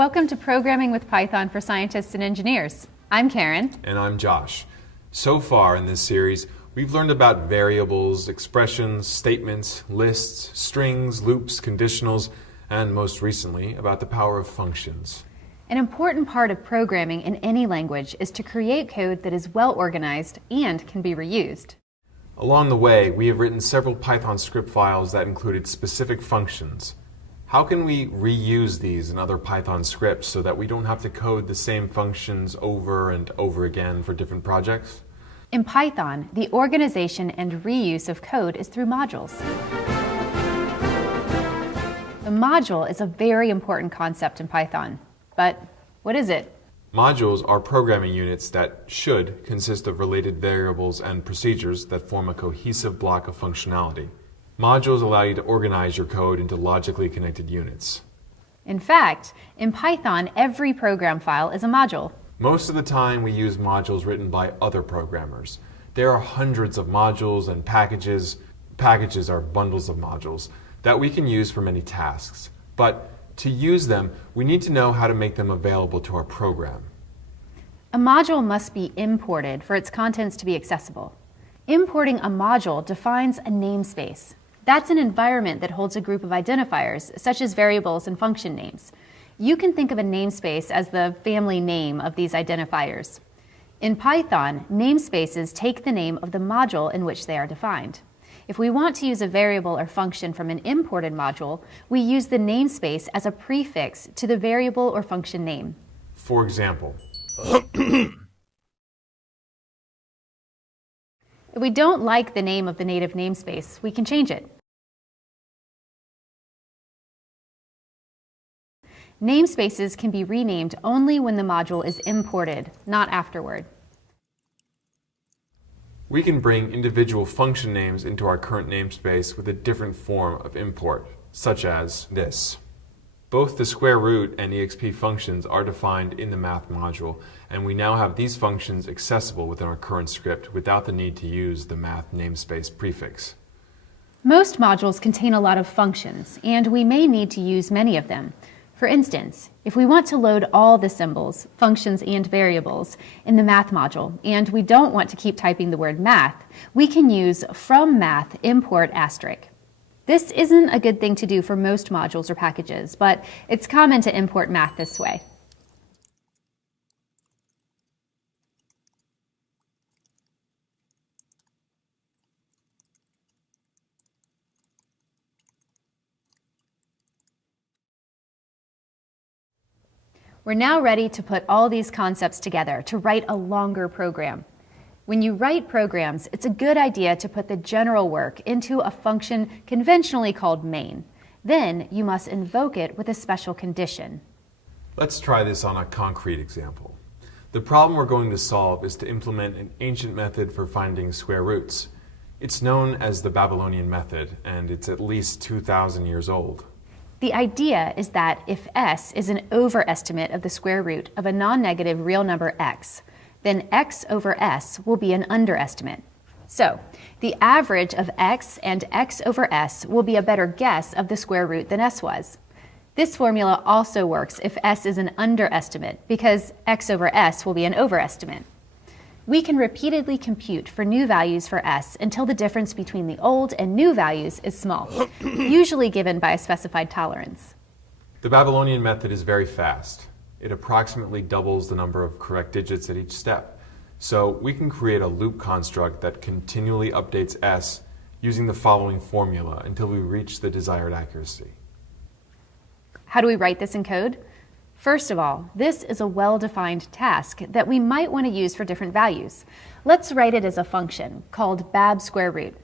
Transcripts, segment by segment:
Welcome to Programming with Python for Scientists and Engineers. I'm Karen. And I'm Josh. So far in this series, we've learned about variables, expressions, statements, lists, strings, loops, conditionals, and most recently, about the power of functions. An important part of programming in any language is to create code that is well organized and can be reused. Along the way, we have written several Python script files that included specific functions. How can we reuse these in other Python scripts so that we don't have to code the same functions over and over again for different projects? In Python, the organization and reuse of code is through modules. The module is a very important concept in Python. But what is it? Modules are programming units that should consist of related variables and procedures that form a cohesive block of functionality. Modules allow you to organize your code into logically connected units. In fact, in Python, every program file is a module. Most of the time, we use modules written by other programmers. There are hundreds of modules and packages. Packages are bundles of modules that we can use for many tasks. But to use them, we need to know how to make them available to our program. A module must be imported for its contents to be accessible. Importing a module defines a namespace. That's an environment that holds a group of identifiers, such as variables and function names. You can think of a namespace as the family name of these identifiers. In Python, namespaces take the name of the module in which they are defined. If we want to use a variable or function from an imported module, we use the namespace as a prefix to the variable or function name. For example, if we don't like the name of the native namespace, we can change it. Namespaces can be renamed only when the module is imported, not afterward. we can bring individual function names into our current namespace with a different form of import, such as this. Both the square root and exp functions are defined in the math module, and we now have these functions accessible within our current script without the need to use the math namespace prefix. Most modules contain a lot of functions, and we may need to use many of them. For instance, if we want to load all the symbols, functions, and variables in the math module, and we don't want to keep typing the word math, we can use from math import asterisk. This isn't a good thing to do for most modules or packages, but it's common to import math this way. We're now ready to put all these concepts together to write a longer program. When you write programs, it's a good idea to put the general work into a function conventionally called main. Then you must invoke it with a special condition. Let's try this on a concrete example. The problem we're going to solve is to implement an ancient method for finding square roots. It's known as the Babylonian method, and it's at least 2,000 years old. The idea is that if s is an overestimate of the square root of a non-negative real number x, then x over s will be an underestimate. So, the average of x and x over s will be a better guess of the square root than s was. This formula also works if s is an underestimate, because x over s will be an overestimate. We can repeatedly compute for new values for s until the difference between the old and new values is small, usually given by a specified tolerance. The Babylonian method is very fast. It approximately doubles the number of correct digits at each step. So we can create a loop construct that continually updates s using the following formula until we reach the desired accuracy. How do we write this in code? First of all, this is a well-defined task that we might want to use for different values. Let's write it as a function called bab square root.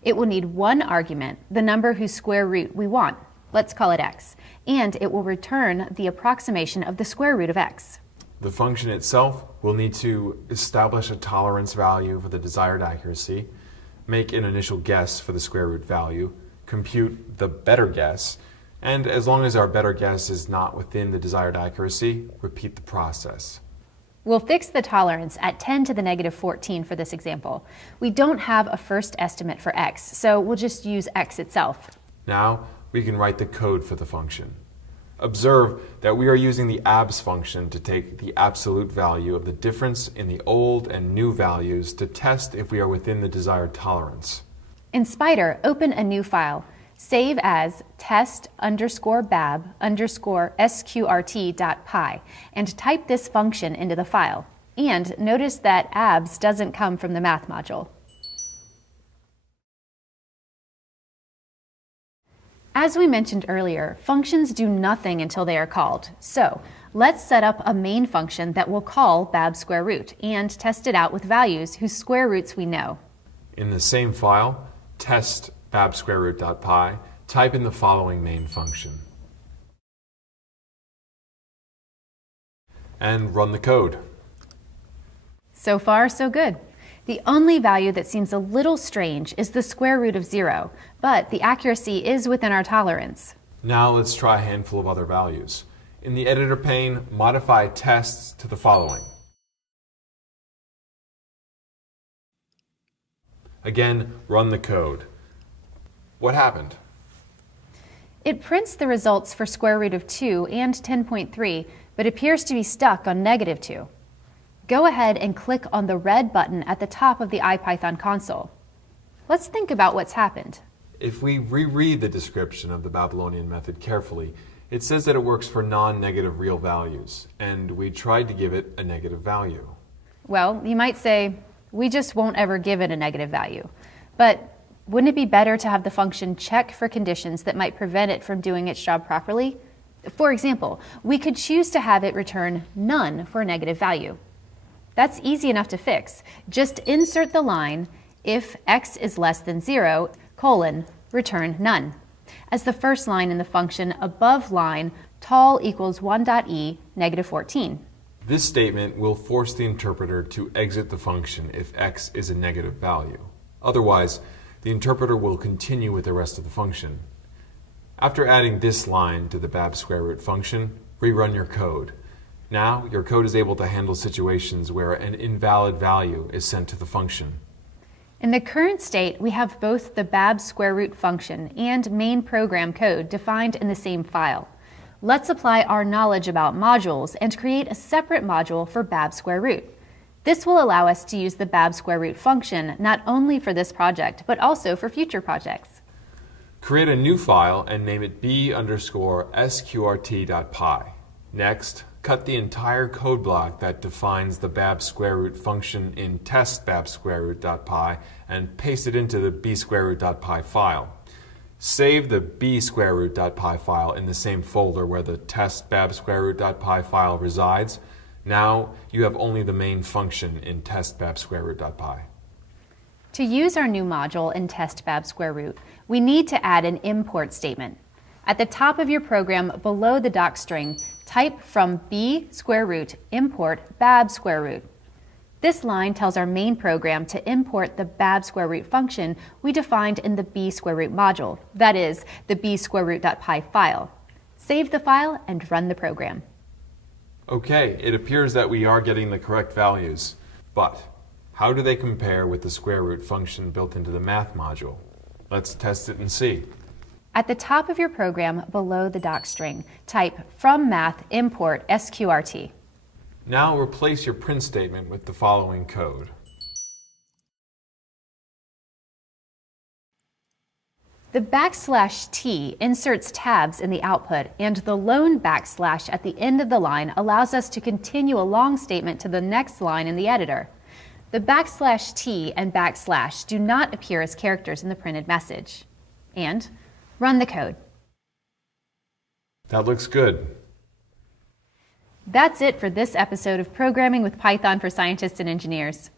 It will need one argument, the number whose square root we want. Let's call it x, and it will return the approximation of the square root of x. The function itself will need to establish a tolerance value for the desired accuracy, make an initial guess for the square root value, compute the better guess, and as long as our better guess is not within the desired accuracy, repeat the process. We'll fix the tolerance at 10 to the negative 14 for this example. We don't have a first estimate for x, so we'll just use x itself. Now we can write the code for the function. Observe that we are using the abs function to take the absolute value of the difference in the old and new values to test if we are within the desired tolerance. In Spyder, open a new file. Save as test_bab_sqrt.py and type this function into the file. And notice that abs doesn't come from the math module. As we mentioned earlier, functions do nothing until they are called. So let's set up a main function that will call bab square root and test it out with values whose square roots we know. In the same file, test bab_root.py, type in the following main function. And run the code. So far, so good. The only value that seems a little strange is the square root of 0, but the accuracy is within our tolerance. Now let's try a handful of other values. In the editor pane, modify tests to the following. Again, run the code. What happened? It prints the results for square root of 2 and 10.3, but appears to be stuck on -2. Go ahead and click on the red button at the top of the IPython console. Let's think about what's happened. If we reread the description of the Babylonian method carefully, it says that it works for non-negative real values, and we tried to give it a negative value. Well, you might say, we just won't ever give it a negative value. But wouldn't it be better to have the function check for conditions that might prevent it from doing its job properly? For example, we could choose to have it return none for a negative value. That's easy enough to fix. Just insert the line, if x is less than 0, return none, as the first line in the function above line tall equals 1.e -14. This statement will force the interpreter to exit the function if x is a negative value. Otherwise, the interpreter will continue with the rest of the function. After adding this line to the bab_root function, rerun your code. Now, your code is able to handle situations where an invalid value is sent to the function. In the current state, we have both the bab_root function and main program code defined in the same file. Let's apply our knowledge about modules and create a separate module for bab_root. This will allow us to use the bab_root function not only for this project, but also for future projects. Create a new file and name it b_sqrt.py. Next, cut the entire code block that defines the bab_root function in test bab_root.py and paste it into the b_root.py file. Save the b_root.py file in the same folder where the test bab_root.py file resides. Now you have only the main function in test bab_root.py. To use our new module in test bab_root, we need to add an import statement. At the top of your program below the docstring, type from b_root import bab_root. This line tells our main program to import the bab_root function we defined in the b_root module, that is, the b_root.py file. Save the file and run the program. Okay, it appears that we are getting the correct values, but how do they compare with the square root function built into the math module? Let's test it and see. At the top of your program below the docstring, type from math import sqrt. Now replace your print statement with the following code. The \t inserts tabs in the output, and the lone backslash at the end of the line allows us to continue a long statement to the next line in the editor. The \t and \/ do not appear as characters in the printed message. And run the code. That looks good. That's it for this episode of Programming with Python for Scientists and Engineers.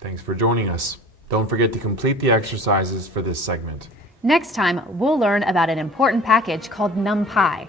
Thanks for joining us. Don't forget to complete the exercises for this segment. Next time, we'll learn about an important package called NumPy.